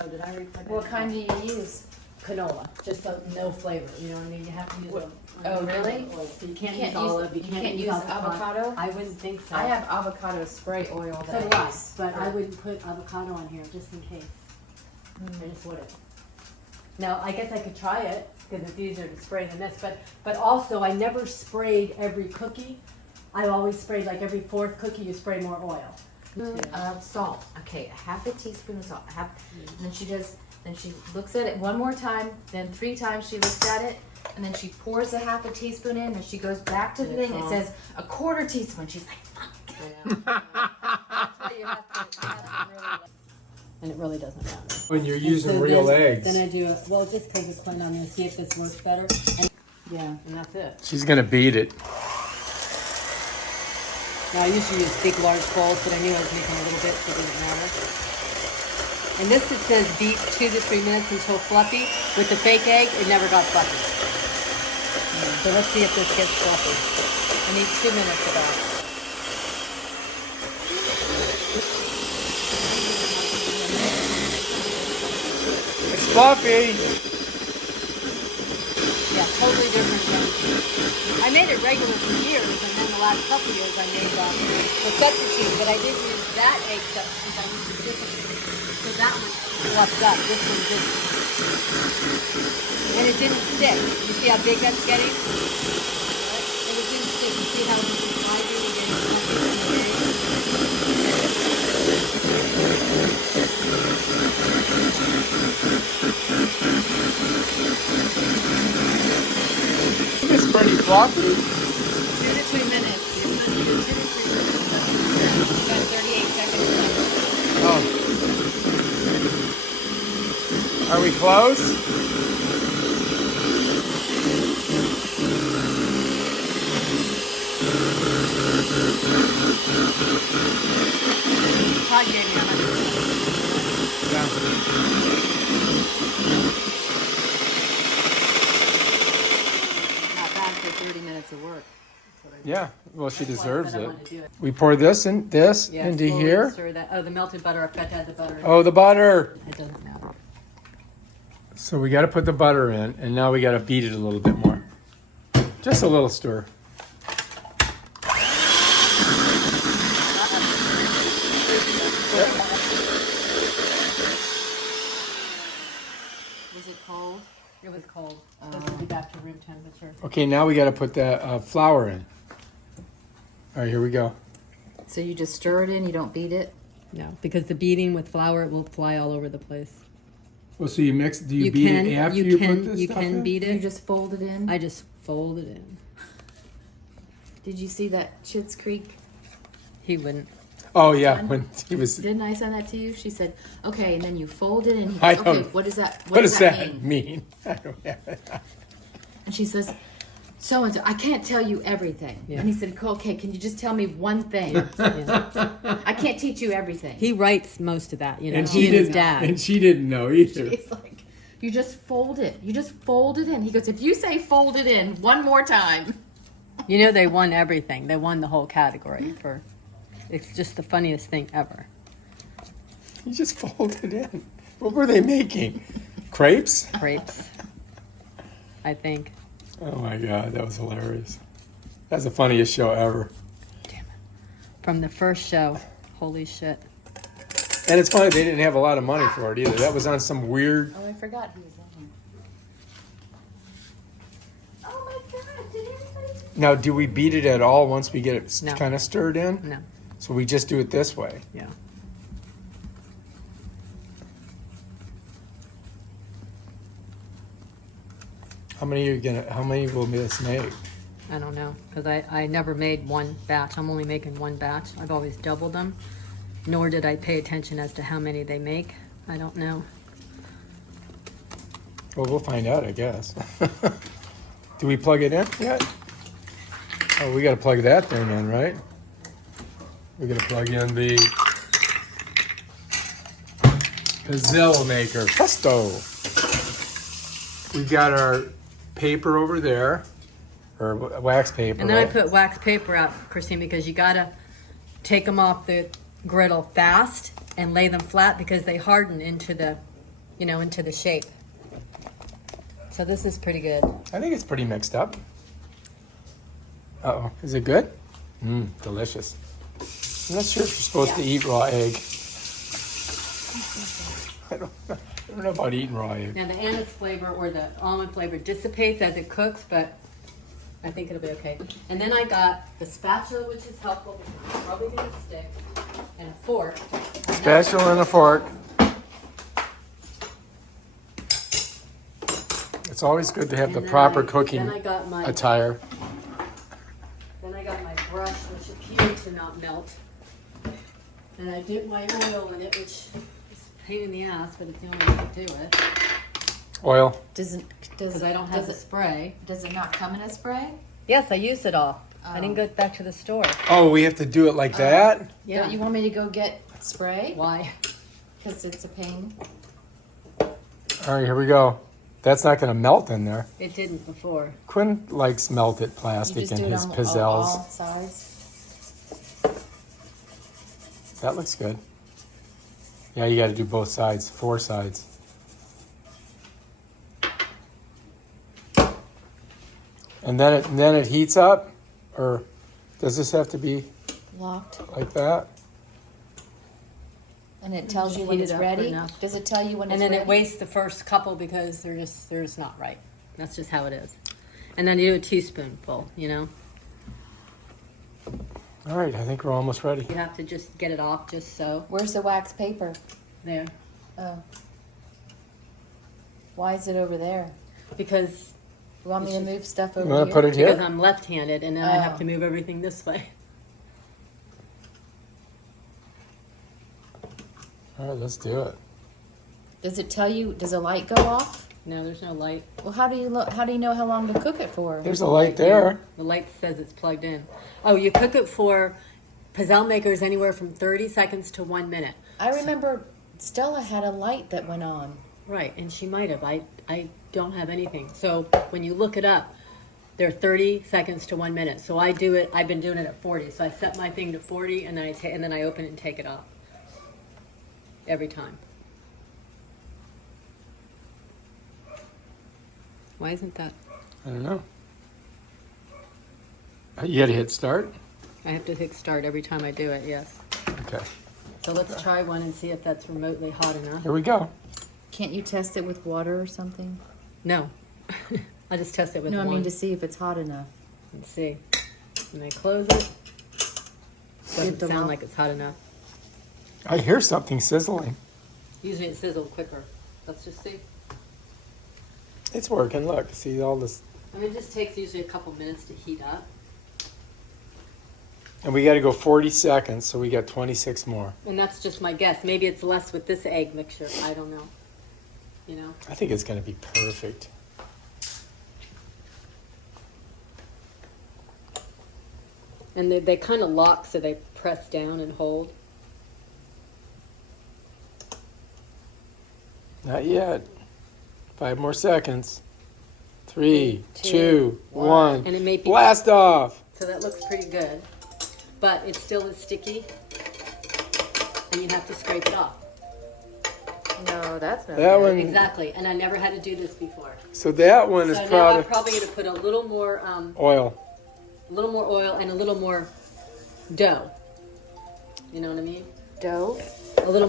Oh, did I already put that? What kind do you use? Canola, just no flavor. You know what I mean? You have to use What? a Oh, really? oil. So you can't You use can't olive. use- you can't use avocado? I wouldn't think so. I have avocado spray oil So that do I I, use. but I wouldn't put avocado on here just in case. I just wouldn't. Now, I guess I could try it because it's easier to spray than this, but also I never sprayed every cookie. I always sprayed like every fourth cookie you spray more oil. Salt. Okay, half a teaspoon of salt. And then then she looks at it one more time, then 3 times she looks at it, and then she pours a half a teaspoon in, and she goes back to the thing. It says a quarter teaspoon. She's like, fuck. That's what you have to really. And it really doesn't matter. When you're And using so real then, eggs. Then I do it. Well, just take a Clint on there, see if this works better. And, yeah, and that's it. She's gonna beat it. Now, I usually use big, large bowls, but I knew I was making a little bit, so it didn't matter. And this, it says beat 2 to 3 minutes until fluffy. With the fake egg, it never got fluffy. So let's see if this gets fluffy. I need 2 minutes of that. It's fluffy. Yeah, totally different than, I made it regular for years, and then the last couple years I made the substitute, but I didn't use that egg substitute, I used a different, so that one fluffed up, this one didn't. And it didn't stick. You see how big that's getting? And it didn't stick. You see how this is sliding and getting fluffy from the It's pretty fluffy. 2 to 3 minutes. You're going to do 2 to 3 minutes. About 38 seconds left. Oh. Are we close? Todd gave me 100. Not bad for 30 minutes of work. Yeah. Well, she That's why I deserves said I it. wanted to do it. We pour this into Slowly here. Stir that. Oh, the melted butter. I forgot to add the butter. Oh, the butter. It doesn't matter. So we got to put the butter in, and now we got to beat it a little bit more. Just a little stir. Was it cold? It was cold. This will be back to room temperature. Okay, now we got to put the flour in. All right, here we go. So you just stir it in, you don't beat it? No, because the beating with flour, it will fly all over the place. Well, so you mix? Do you beat it after you put this you stuff can in? beat You it. just fold it in? I just fold it in. Did you see that Schitt's Creek? He wouldn't. Oh yeah, when he was. Didn't I send that to you? She said, okay, and then you fold it in. I Okay, don't- what does that What does that mean? mean? I don't have it. And she says, so and so, I can't tell you everything. Yeah. And he said, okay, can you just tell me one thing? Yeah. I can't teach you everything. He writes most of that, you know. And he she and his didn't. dad. And she didn't know either. He's like, you just fold it. You just fold it in. He goes, if you say fold it in one more time. You know, they won everything. They won the whole category for. It's just the funniest thing ever. You just folded in. What were they making? Crepes? Crepes, I think. Oh my god, that was hilarious. That's the funniest show ever. From the first show. Holy shit. And it's funny they didn't have a lot of money for it either. That was on some weird. Oh, I forgot he was in here. Oh my God, did everybody? Now, do we beat it at all once we get it No. kind of stirred in? No. So we just do it this way. Yeah. How many will this make? I don't know, because I never made one batch. I'm only making one batch. I've always doubled them. Nor did I pay attention as to how many they make. I don't know. Well, we'll find out, I guess. Do we plug it in yet? Oh, we got to plug that thing in, right? We're going to plug in the Pizzelle maker. Presto! We've got our paper over there, or wax paper. And then I right? put wax paper out, Christine, because you gotta take them off the griddle fast and lay them flat because they harden into the you know, into the shape. So this is pretty good. I think it's pretty mixed up. Uh-oh. Is it good? Mmm, delicious. I'm not sure if you're supposed to eat raw egg. I don't know about eating raw egg. Now the anise flavor or the almond flavor dissipates as it cooks, but I think it'll be okay. And then I got the spatula, which is helpful. It's probably gonna stick, and a fork. Spatula and a fork. It's always good to have the proper cooking Then I got my attire. Then I got my brush, which appeared to not melt. And I dipped my oil in it, which is a pain in the ass, but it's the only way to do it. Oil. Because I don't have the spray. Does it not come in a spray? Yes, I used it all. I didn't go back to the store. Oh, we have to do it like that? Yeah. Don't you want me to go get spray? Why? Because it's a pain. All right, here we go. That's not going to melt in there. It didn't before. Quinn likes melted You plastic just in do it his on pizzelles. all sides. That looks good. Yeah, you got to do both sides, 4 sides. And then it heats up, or does this have to be Locked. like that? And it tells you Just when heat it's it up ready? good enough. Does it tell you when And it's then ready? it wastes the first couple because they're just not right. That's just how it is. And then you do a teaspoonful, you know? All right, I think we're almost ready. You have to just get it off just so. Where's the wax paper? There. Oh. Why is it over there? Because You want me to move stuff You over want here? to put it because here? I'm left-handed and then I have Oh. to move everything this way. All right, let's do it. Does it tell you? Does a light go off? No, there's no light. Well, how do you look? How do you know how long to cook it for? There's a light there. The light says it's plugged in. Oh, you cook it for pizzelle makers anywhere from 30 seconds to 1 minute. I remember Stella had a light that went on. Right, and she might have. I don't have anything. So when you look it up, they're 30 seconds to 1 minute. So I do it. I've been doing it at 40. So I set my thing to 40, and then I open it and take it off every time. Why isn't that? I don't know. You got to hit start? I have to hit start every time I do it. Yes. Okay, So let's try one and see if that's remotely hot enough. here we go. Can't you test it with water or something? No. I just test it with No, I one. mean to see if it's hot enough. Let's see. And I close it. Doesn't the sound mouth. like it's hot enough. I hear something sizzling. Usually it sizzles quicker. Let's just see. It's working. Look, see all this. I mean, it just takes usually a couple minutes to heat up. And we got to go 40 seconds, so we got 26 more. And that's just my guess. Maybe it's less with this egg mixture. I don't know. You know? I think it's going to be perfect. And they kind of lock so they press down and hold. Not yet. 5 more seconds. 3, Two, 2, 1. And it may be Blast off! So that looks pretty good. But it still is sticky. And you have to scrape it off. No, that's not. That one. Exactly. And I never had to do this before. So that one is So now I'm probably probably going to put a little more oil. oil and a little more dough. You know what I mean? Dough. A little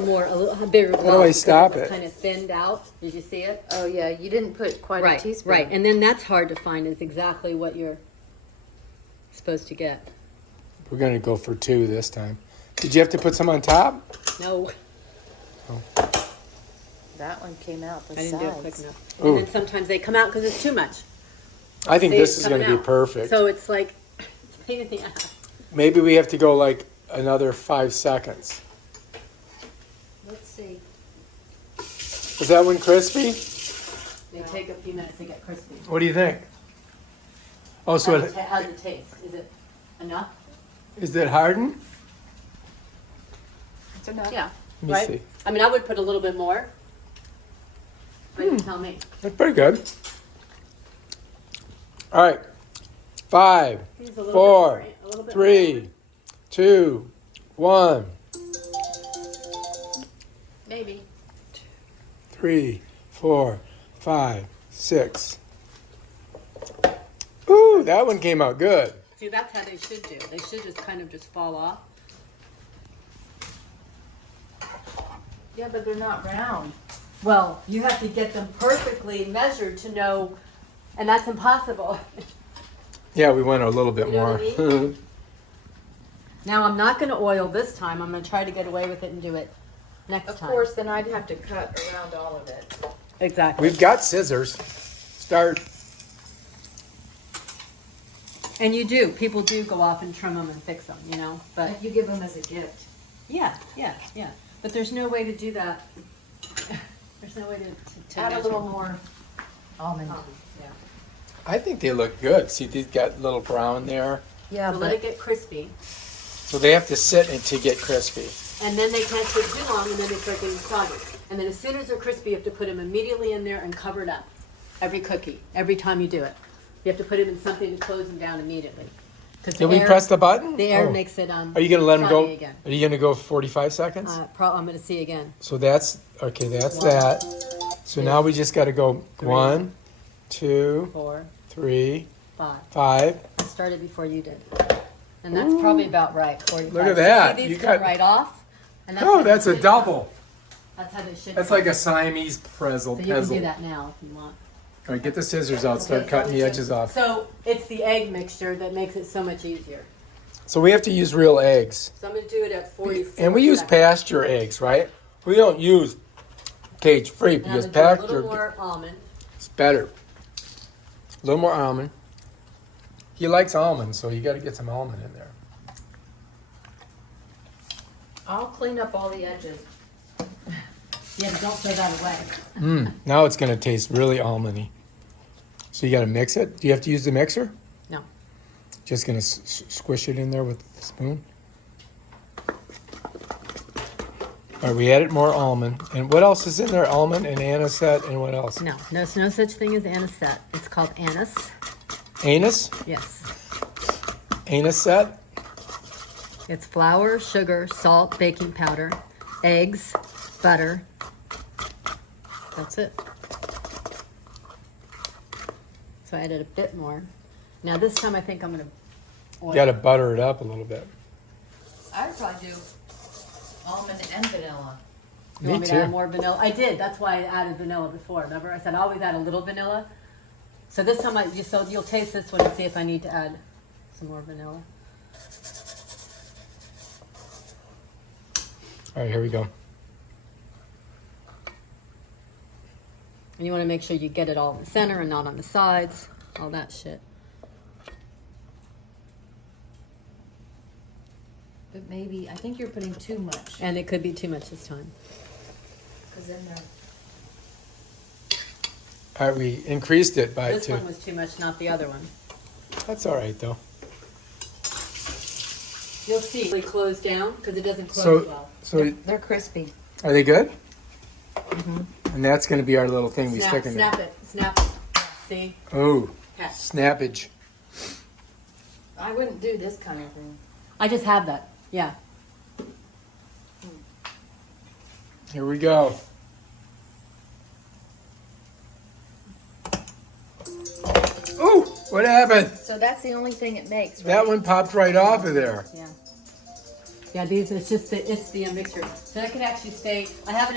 bigger. How do I stop it? Kind of thinned out. Did you see it? Oh yeah, you didn't put quite Right, a teaspoon. right. And then that's hard to find is exactly what you're supposed to get. We're going to go for 2 this time. Did you have to put some on top? No, That one came out the I didn't sides. do it quick enough. Ooh. And then sometimes they come out because it's too much. I think See, this it's is going to coming be out. perfect. So it's like, it's a pain in the ass. Maybe we have to go like another 5 seconds. Let's see. Is that one crispy? They take a few minutes to get crispy. What do you think? Oh, so How's it taste? Is it enough? is it hardened? It's enough. Yeah. Let me Right? see. I mean, I would put a little bit more. But you tell me. That's pretty good. All right. 5, Use a little 4, bit more, a little bit 3, 2, 1. Maybe. 3, 4, 5, 6. Ooh, that one came out good. See, that's how they should do. They should just kind of just fall off. Yeah, but they're not round. Well, you have to get them perfectly measured to know, and that's impossible. Yeah, we went a little bit You know more. what I mean? Now, I'm not going to oil this time. I'm going to try to get away with it and do it next Of time. course, then I'd have to cut around all of it. Exactly. We've got scissors. Start. And you do. People do go off and trim them and fix them, you know. But If you give them as a gift. yeah. But there's no way to do that. There's no way to Add a measure. little more almond. Yeah. I think they look good. See, these got a little brown there. Yeah, So let it get crispy. So they have to sit and to get crispy. And then they can't sit too long, and then they start getting soggy. And then as soon as they're crispy, you have to put them immediately in there and cover it up. Every cookie, every time you do it. You have to put them in something to close them down immediately. 'Cause Did we press the button? The air Oh. makes it Are you going to let them go? soggy again. Are you going to go 45 seconds? I'm going to see again. So that's, okay, that's One, that. So two, now we just got to go 1, 2, 4, 3, 5. 5. I started before you did. And that's probably about right, 45. Look at that. See, You these come got- right off. And Oh, how that's they a should double. go. That's how they should That's go. like a Siamese puzzle. So you can do that now if you want. All right, get the scissors out. Start Okay, cutting the so- edges off. So it's the egg mixture that makes it so much easier. So we have to use real eggs. So I'm going to do it at 44 And we use seconds. pasture eggs, right? We don't use cage-free And I'm because going to do a pasture little more almond. is better. A little more almond. He likes almonds, so you got to get some almond in there. I'll clean up all the edges. Yeah, but don't throw that away. Now it's going to taste really almondy. So you got to mix it. Do you have to use the mixer? No. Just going to squish it in there with the spoon. All right, we added more almond. And what else is in there? Almond and anisette and what else? No, there's no such thing as anisette. It's called anise. Anise? Yes. Anisette? It's flour, sugar, salt, baking powder, eggs, butter. That's it. So I added a bit more. Now this time I think I'm going to You got to butter it up a little bit. I'd probably do almond and vanilla. You want Me me to add too. more vanilla? I did. That's why I added vanilla before. Remember, I said I always add a little vanilla. So this time, you'll taste this one and see if I need to add some more vanilla. All right, here we go. And you want to make sure you get it all in the center and not on the sides. All that shit. But maybe, I think you're putting too much. And it could be too much this time. Because then they're... All right, we increased it by This 2. one was too much, not the other one. That's all right, though. You'll see. They close down because it doesn't close well. So They're crispy. are they good? And that's going to be our little thing we Snap, stick in there. snap it, snap it. See? Oh, Catch. snappage. I wouldn't do this kind of thing. I just have that. Yeah. Here we go. Ooh, what happened? So that's the only thing it makes, right? That one popped right off of there. Yeah. Yeah, these, it's the mixture. So that can actually stay, I have it